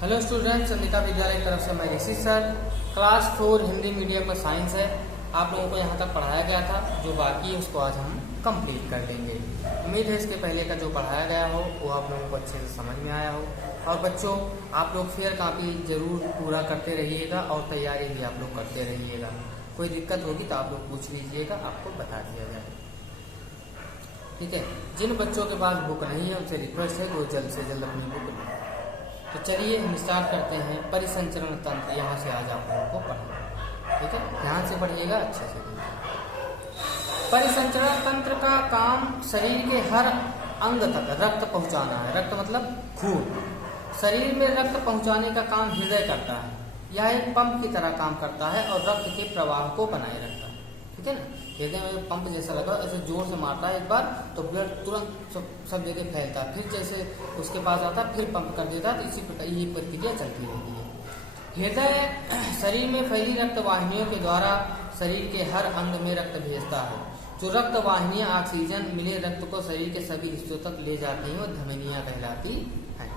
Hello students, Chandika विद्यालय की तरफ से मैं ऋषि सर। क्लास 4 हिंदी मीडियम में साइंस है। आप लोगों को यहाँ तक पढ़ाया गया था, जो बाकी है उसको आज हम कंप्लीट कर लेंगे। उम्मीद है इसके पहले का जो पढ़ाया गया हो वो आप लोगों को अच्छे से समझ में आया हो। और बच्चों, आप लोग फेयर कॉपी जरूर पूरा करते रहिएगा और तैयारी भी आप लोग करते रहिएगा। कोई दिक्कत होगी तो आप लोग पूछ लीजिएगा, आपको बता दिया जाए। ठीक है, जिन बच्चों के पास बुक नहीं है उनसे रिक्वेस्ट है कि वो जल्द से जल्द अपनी बुक लें। तो चलिए हम स्टार्ट करते हैं। परिसंचरण तंत्र, यहाँ से आज आप लोगों को पढ़ना। ठीक है, ध्यान से पढ़िएगा, अच्छे से पढ़िएगा। परिसंचरण तंत्र का काम शरीर के हर अंग तक रक्त पहुंचाना है। रक्त मतलब खून। शरीर में रक्त पहुंचाने का काम हृदय करता है। यह एक पंप की तरह काम करता है और रक्त के प्रवाह को बनाए रखता है। ठीक है ना, हृदय में पंप जैसा लगा, ऐसे जोर से मारता है एक बार तो ब्लड तुरंत सब जगह फैलता है, फिर जैसे उसके पास आता है फिर पंप कर देता है। तो इसी प्रकार ये प्रक्रिया चलती रहती है। हृदय शरीर में फैली रक्त वाहिनियों के द्वारा शरीर के हर अंग में रक्त भेजता है। जो रक्त वाहिनियां ऑक्सीजन मिले रक्त को शरीर के सभी हिस्सों तक ले जाती हैं, वो धमनियां कहलाती हैं।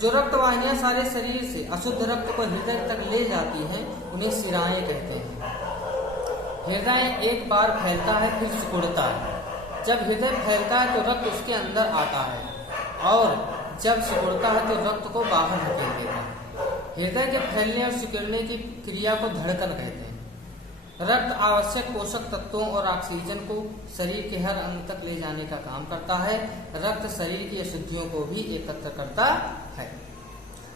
जो रक्त वाहिनियां सारे शरीर से अशुद्ध रक्त को हृदय तक ले जाती हैं, उन्हें शिराएं कहते हैं। हृदय एक बार फैलता है फिर सिकुड़ता है। जब हृदय फैलता है तो रक्त उसके अंदर आता है और जब सिकुड़ता है तो रक्त को बाहर धकेल देता है। हृदय के फैलने और सिकुड़ने की क्रिया को धड़कन कहते हैं। रक्त आवश्यक पोषक तत्वों और ऑक्सीजन को शरीर के हर अंग तक ले जाने का काम करता है। रक्त शरीर की अशुद्धियों को भी एकत्र करता है।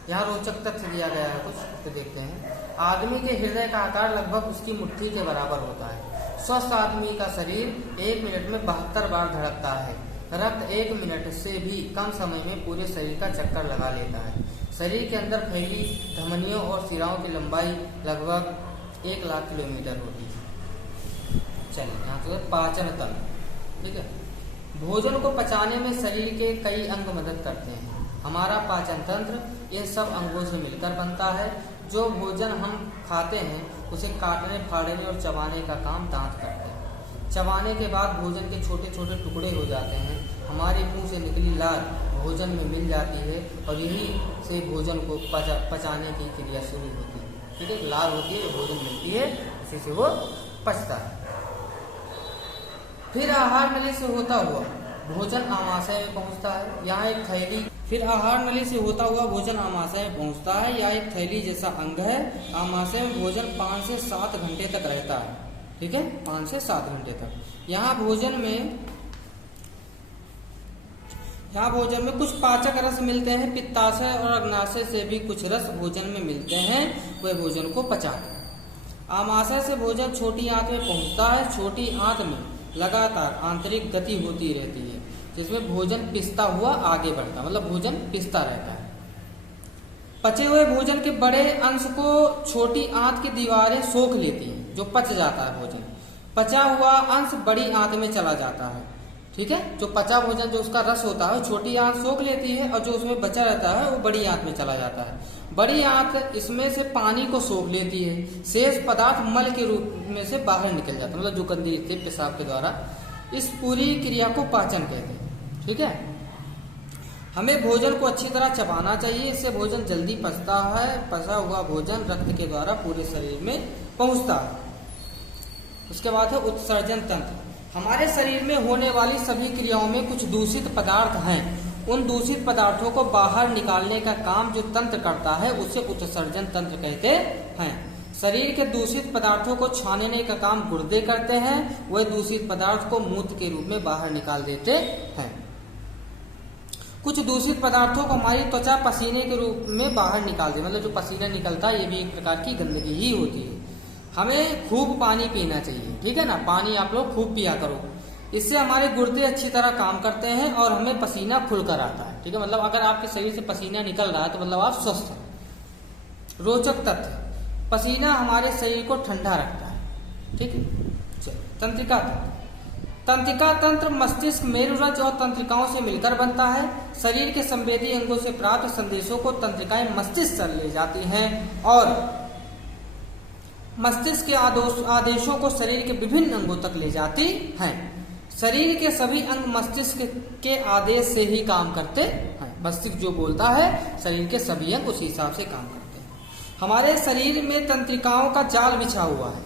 यहाँ रोचक तथ्य दिया गया है, कुछ तो देखते हैं। आदमी के हृदय का आकार लगभग उसकी मुट्ठी के बराबर होता है। स्वस्थ आदमी का शरीर 1 मिनट में 72 बार धड़कता है। रक्त 1 मिनट से भी कम समय में पूरे शरीर का चक्कर लगा लेता है। शरीर के अंदर फैली धमनियों और सिराओं की लंबाई लगभग 1 लाख किलोमीटर होती है। चलिए यहाँ तो पाचन तंत्र। ठीक है, भोजन को पचाने में शरीर के कई अंग मदद करते हैं। हमारा पाचन तंत्र इन सब अंगों से मिलकर बनता है। जो भोजन हम खाते हैं उसे काटने, फाड़ने और चबाने का काम दांत करते हैं। चबाने के बाद भोजन के छोटे छोटे टुकड़े हो जाते हैं। हमारे मुंह से निकली लार भोजन में मिल जाती है और यही से भोजन को पचाने की क्रिया शुरू होती है। ठीक है, लार होती है, जो भोजन मिलती है इसी से वो पचता है। फिर आहार नली से होता हुआ भोजन आमाशय में पहुंचता है। यहाँ एक थैली फिर आहार नली से होता हुआ भोजन आमाशय में पहुंचता है। यह एक थैली जैसा अंग है। आमाशय में भोजन 5 से 7 घंटे तक रहता है। ठीक है, 5 से 7 घंटे तक। यहाँ भोजन में कुछ पाचक रस मिलते हैं। पित्ताशय और अग्नाशय से भी कुछ रस भोजन में मिलते हैं, वे भोजन को पचाते हैं। आमाशय से भोजन छोटी आंत में पहुंचता है। छोटी आंत में लगातार आंतरिक गति होती रहती है, जिसमें भोजन पिसता हुआ आगे बढ़ता, मतलब भोजन पिसता रहता है। पचे हुए भोजन के बड़े अंश को छोटी आंत की दीवारें सोख लेती हैं, जो पच जाता है भोजन। पचा हुआ अंश बड़ी आंत में चला जाता है। ठीक है, जो पचा भोजन जो उसका रस होता है छोटी आंत सोख लेती है और जो उसमें बचा रहता है वो बड़ी आंत में चला जाता है। बड़ी आंत इसमें से पानी को सोख लेती है। शेष पदार्थ मल के रूप में से बाहर निकल जाता है, मतलब जो गंदगी थी पेशाब के द्वारा। इस पूरी क्रिया को पाचन कहते हैं। ठीक है, हमें भोजन को अच्छी तरह चबाना चाहिए, इससे भोजन जल्दी पचता है। पचा हुआ भोजन रक्त के द्वारा पूरे शरीर में पहुंचता है। उसके बाद है उत्सर्जन तंत्र। हमारे शरीर में होने वाली सभी क्रियाओं में कुछ दूषित पदार्थ हैं। उन दूषित पदार्थों को बाहर निकालने का काम जो तंत्र करता है उसे उत्सर्जन तंत्र कहते हैं। शरीर के दूषित पदार्थों को छानने का काम गुर्दे करते हैं। वह दूषित पदार्थ को मूत्र के रूप में बाहर निकाल देते हैं। कुछ दूषित पदार्थों को हमारी त्वचा पसीने के रूप में बाहर निकाल दे, मतलब जो पसीना निकलता है ये भी एक प्रकार की गंदगी ही होती है। हमें खूब पानी पीना चाहिए। ठीक है ना, पानी आप लोग खूब पिया करो, इससे हमारे गुर्दे अच्छी तरह काम करते हैं और हमें पसीना खुलकर आता है। ठीक है, मतलब अगर आपके शरीर से पसीना निकल रहा है तो मतलब आप स्वस्थ हैं। रोचक तथ्य, पसीना हमारे शरीर को ठंडा रखता है। ठीक है, तंत्रिका तंत्र। तंत्रिका तंत्र मस्तिष्क, मेरुरज्ज और तंत्रिकाओं से मिलकर बनता है। शरीर के संवेदी अंगों से प्राप्त संदेशों को तंत्रिकाएं मस्तिष्क तक ले जाती हैं और मस्तिष्क के आदेशों को शरीर के विभिन्न अंगों तक ले जाती हैं। शरीर के सभी अंग मस्तिष्क के आदेश से ही काम करते हैं। मस्तिष्क जो बोलता है शरीर के सभी अंग उसी हिसाब से काम करते हैं। हमारे शरीर में तंत्रिकाओं का जाल बिछा हुआ है।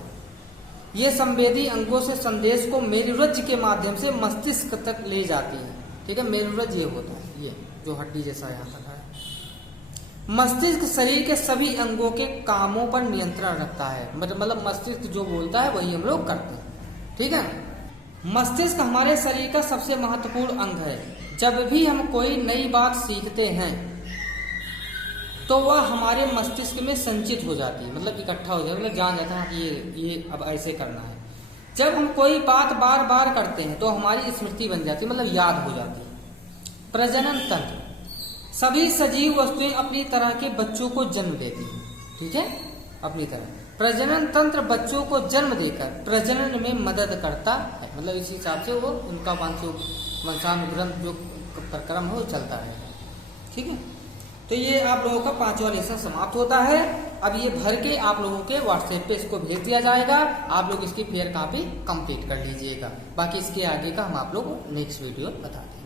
ये संवेदी अंगों से संदेश को मेरुरज्ज के माध्यम से मस्तिष्क तक ले जाती है। ठीक है, मेरुरज्ज ये होता है, ये जो हड्डी जैसा यहाँ तक है। मस्तिष्क शरीर के सभी अंगों के कामों पर नियंत्रण रखता है। मतलब मस्तिष्क जो बोलता है वही हम लोग करते हैं। ठीक है, मस्तिष्क हमारे शरीर का सबसे महत्वपूर्ण अंग है। जब भी हम कोई नई बात सीखते हैं तो वह हमारे मस्तिष्क में संचित हो जाती है, मतलब इकट्ठा हो जाता है, मतलब जान जाता है ये अब ऐसे करना है। जब हम कोई बात बार बार करते हैं तो हमारी स्मृति बन जाती है, मतलब याद हो जाती है। प्रजनन तंत्र, सभी सजीव वस्तुएं अपनी तरह के बच्चों को जन्म देती हैं। ठीक है, अपनी तरह प्रजनन तंत्र बच्चों को जन्म देकर प्रजनन में मदद करता है। मतलब इस हिसाब से वो उनका वंशानुक्रम जो प्रक्रम है वो चलता है। ठीक है, तो ये आप लोगों का 5वां लेसन समाप्त होता है। अब ये भर के आप लोगों के व्हाट्सएप पे इसको भेज दिया जाएगा। आप लोग इसकी फेयर कॉपी कंप्लीट कर लीजिएगा। बाकी इसके आगे का हम आप लोगों को नेक्स्ट वीडियो बता देंगे।